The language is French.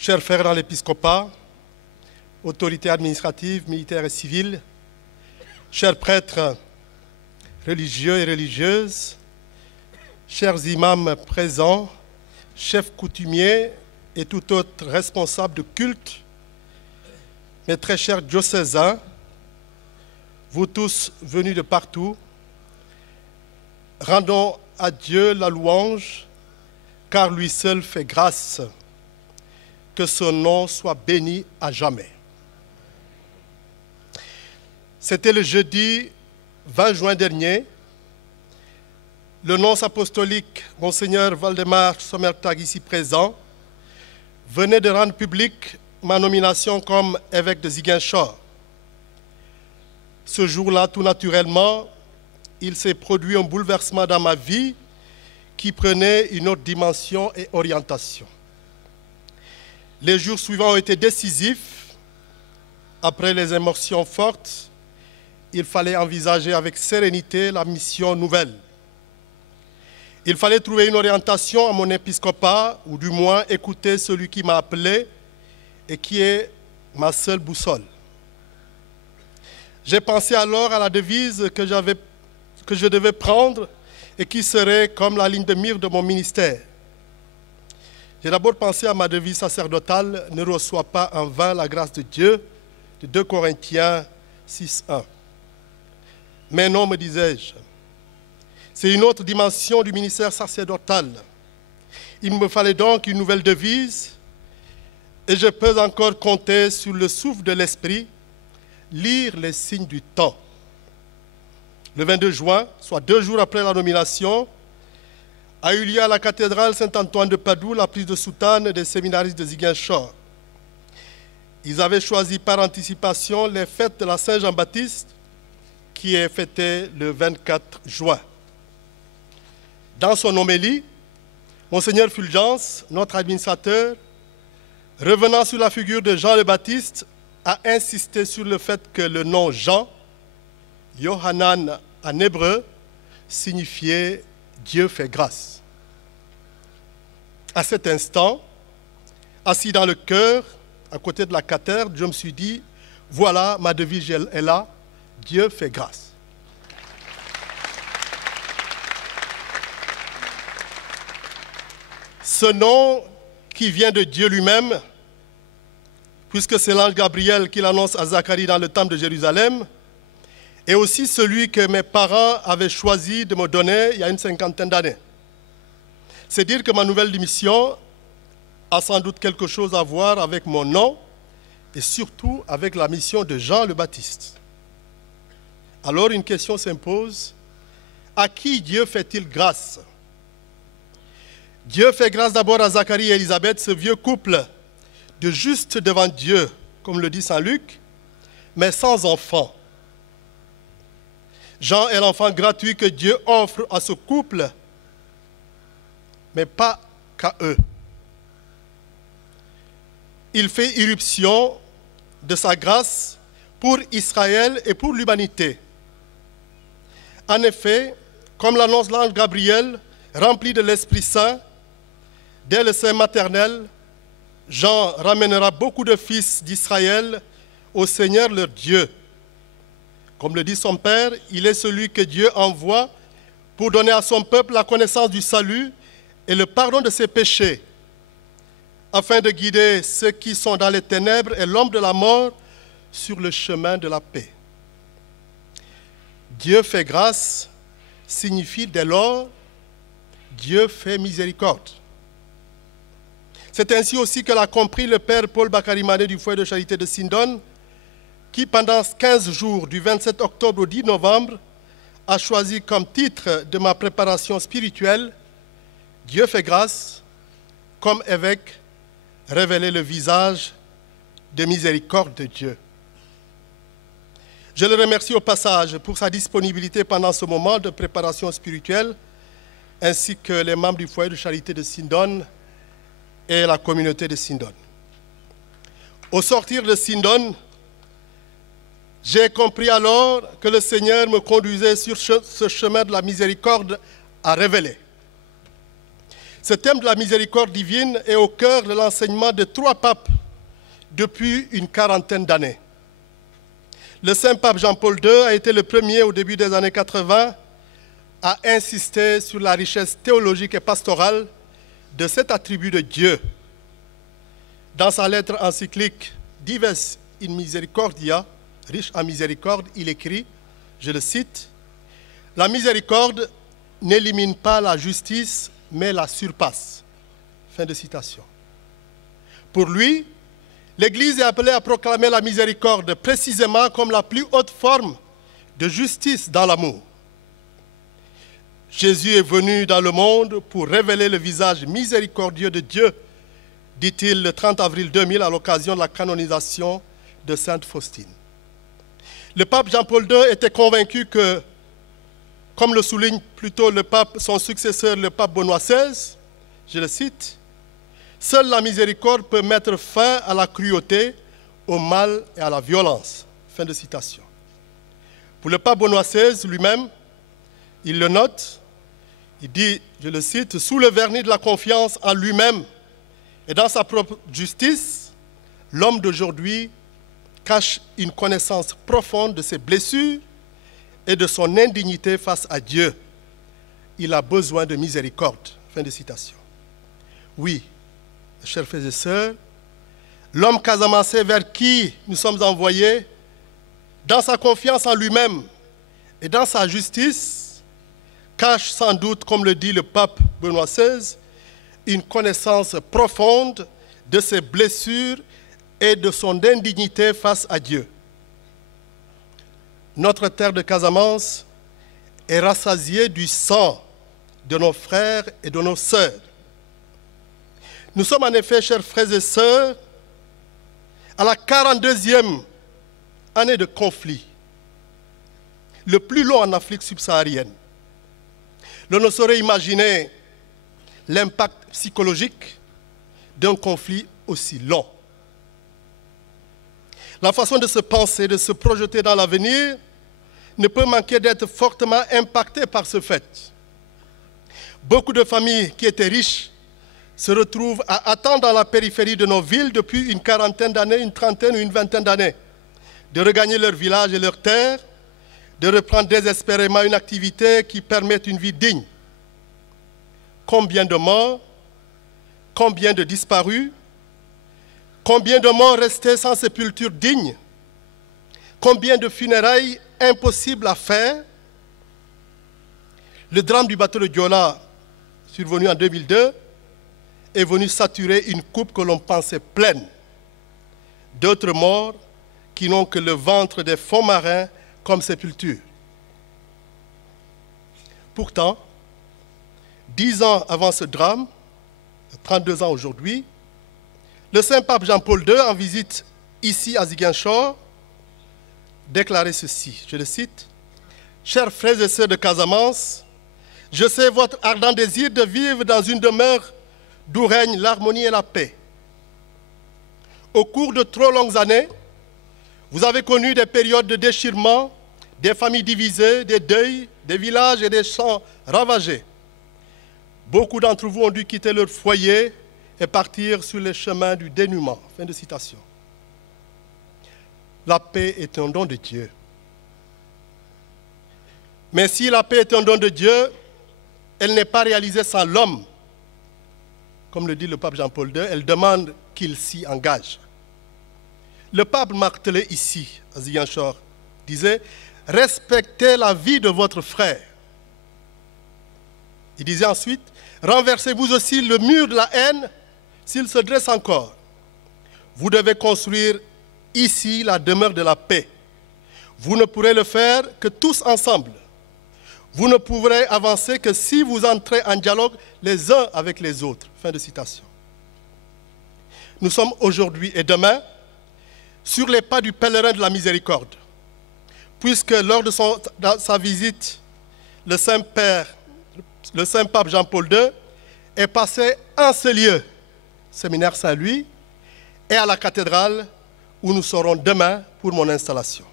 chers frères dans l'épiscopat, autorités administratives, militaires et civiles, chers prêtres religieux et religieuses, chers imams présents, chefs coutumiers et tout autre responsable de culte, mes très chers diocésains, vous tous venus de partout, rendons à Dieu la louange, car lui seul fait grâce. Que son nom soit béni à jamais. C'était le jeudi 20 juin dernier. Le nonce apostolique, Monseigneur Waldemar Sommertag, ici présent, venait de rendre publique ma nomination comme évêque de Ziguinchor. Ce jour-là, tout naturellement, il s'est produit un bouleversement dans ma vie qui prenait une autre dimension et orientation. Les jours suivants ont été décisifs. Après les émotions fortes, il fallait envisager avec sérénité la mission nouvelle. Il fallait trouver une orientation à mon épiscopat, ou du moins écouter celui qui m'a appelé et qui est ma seule boussole. J'ai pensé alors à la devise que je devais prendre et qui serait comme la ligne de mire de mon ministère. J'ai d'abord pensé à ma devise sacerdotale, ne reçois pas en vain la grâce de Dieu, de 2 Corinthiens 6:1. Mais non, me disais-je, c'est une autre dimension du ministère sacerdotal. Il me fallait donc une nouvelle devise, et je peux encore compter sur le souffle de l'Esprit, lire les signes du temps. Le 22 juin, soit 2 jours après la nomination, a eu lieu à la cathédrale Saint-Antoine de Padoue la prise de soutane des séminaristes de Ziguinchor. Ils avaient choisi par anticipation les fêtes de la Saint-Jean-Baptiste qui est fêtée le 24 juin. Dans son homélie, Monseigneur Fulgence, notre administrateur, revenant sur la figure de Jean le Baptiste, a insisté sur le fait que le nom Jean, Yohanan en hébreu, signifiait Dieu fait grâce. À cet instant, assis dans le chœur, à côté de la cathèdre, je me suis dit, voilà, ma devise est là, Dieu fait grâce. Ce nom qui vient de Dieu lui-même, puisque c'est l'ange Gabriel qui l'annonce à Zacharie dans le temple de Jérusalem, et aussi celui que mes parents avaient choisi de me donner il y a une 50aine d'années. C'est dire que ma nouvelle mission a sans doute quelque chose à voir avec mon nom et surtout avec la mission de Jean le Baptiste. Alors une question s'impose, à qui Dieu fait-il grâce? Dieu fait grâce d'abord à Zacharie et Élisabeth, ce vieux couple de justes devant Dieu, comme le dit Saint Luc, mais sans enfant. Jean est l'enfant gratuit que Dieu offre à ce couple, mais pas qu'à eux. Il fait irruption de sa grâce pour Israël et pour l'humanité. En effet, comme l'annonce l'ange Gabriel, rempli de l'Esprit Saint, dès le sein maternel, Jean ramènera beaucoup de fils d'Israël au Seigneur leur Dieu. Comme le dit son Père, il est celui que Dieu envoie pour donner à son peuple la connaissance du salut et le pardon de ses péchés, afin de guider ceux qui sont dans les ténèbres et l'ombre de la mort sur le chemin de la paix. Dieu fait grâce signifie dès lors Dieu fait miséricorde. C'est ainsi aussi que l'a compris le Père Paul Bakary-Mané du foyer de charité de Sindon, qui pendant 15 jours, du 27 octobre au 10 novembre, a choisi comme titre de ma préparation spirituelle « Dieu fait grâce, comme évêque, révéler le visage de miséricorde de Dieu ». Je le remercie au passage pour sa disponibilité pendant ce moment de préparation spirituelle, ainsi que les membres du foyer de charité de Sindon et la communauté de Sindon. Au sortir de Sindon, j'ai compris alors que le Seigneur me conduisait sur ce chemin de la miséricorde à révéler. Ce thème de la miséricorde divine est au cœur de l'enseignement de 3 papes depuis une quarantaine d'années. Le Saint-Pape Jean-Paul II a été le premier au début des années 80 à insister sur la richesse théologique et pastorale de cet attribut de Dieu. Dans sa lettre encyclique Dives in Misericordia, riche en miséricorde, il écrit, je le cite, « La miséricorde n'élimine pas la justice, mais la surpasse. » Fin de citation. Pour lui, l'Église est appelée à proclamer la miséricorde précisément comme la plus haute forme de justice dans l'amour. Jésus est venu dans le monde pour révéler le visage miséricordieux de Dieu, dit-il le 30 avril 2000 à l'occasion de la canonisation de Sainte Faustine. Le pape Jean-Paul II était convaincu que, comme le souligne plutôt le pape, son successeur, le pape Benoît XVI, je le cite, « Seule la miséricorde peut mettre fin à la cruauté, au mal et à la violence. » Fin de citation. Pour le pape Benoît XVI lui-même, il le note, il dit, je le cite, « Sous le vernis de la confiance en lui-même et dans sa propre justice, l'homme d'aujourd'hui cache une connaissance profonde de ses blessures et de son indignité face à Dieu. Il a besoin de miséricorde. » Fin de citation. Oui, chers frères et sœurs, l'homme casamancé vers qui nous sommes envoyés, dans sa confiance en lui-même et dans sa justice, cache sans doute, comme le dit le pape Benoît XVI, une connaissance profonde de ses blessures et de son indignité face à Dieu. Notre terre de Casamance est rassasiée du sang de nos frères et de nos sœurs. Nous sommes en effet, chers frères et sœurs, à la 42e année de conflit, le plus long en Afrique subsaharienne. L'on ne saurait imaginer l'impact psychologique d'un conflit aussi long. La façon de se penser, de se projeter dans l'avenir ne peut manquer d'être fortement impactée par ce fait. Beaucoup de familles qui étaient riches se retrouvent à attendre dans la périphérie de nos villes depuis une quarantaine d'années, une trentaine ou une vingtaine d'années, de regagner leur village et leur terre, de reprendre désespérément une activité qui permette une vie digne. Combien de morts, combien de disparus, combien de morts restés sans sépulture digne, combien de funérailles impossibles à faire. Le drame du bateau de Joola, survenu en 2002, est venu saturer une coupe que l'on pensait pleine. D'autres morts qui n'ont que le ventre des fonds marins comme sépulture. Pourtant, 10 ans avant ce drame, 32 ans aujourd'hui, le Saint-Pape Jean-Paul II, en visite ici à Ziguinchor, déclarait ceci, je le cite, « Chers frères et sœurs de Casamance, je sais votre ardent désir de vivre dans une demeure d'où règne l'harmonie et la paix. Au cours de trop longues années, vous avez connu des périodes de déchirement, des familles divisées, des deuils, des villages et des champs ravagés. Beaucoup d'entre vous ont dû quitter leur foyer et partir sur les chemins du dénuement. » Fin de citation. La paix est un don de Dieu. Mais si la paix est un don de Dieu, elle n'est pas réalisée sans l'homme. Comme le dit le pape Jean-Paul II, elle demande qu'il s'y engage. Le pape martelait ici, à Ziguinchor, disait « Respectez la vie de votre frère ». Il disait ensuite « Renversez-vous aussi le mur de la haine s'il se dresse encore. Vous devez construire ici la demeure de la paix. Vous ne pourrez le faire que tous ensemble. Vous ne pourrez avancer que si vous entrez en dialogue les uns avec les autres. » Fin de citation. Nous sommes aujourd'hui et demain sur les pas du pèlerin de la miséricorde, puisque lors de sa visite, le Saint-Pape Jean-Paul II est passé en ce lieu, séminaire Saint-Louis, et à la cathédrale où nous serons demain pour mon installation.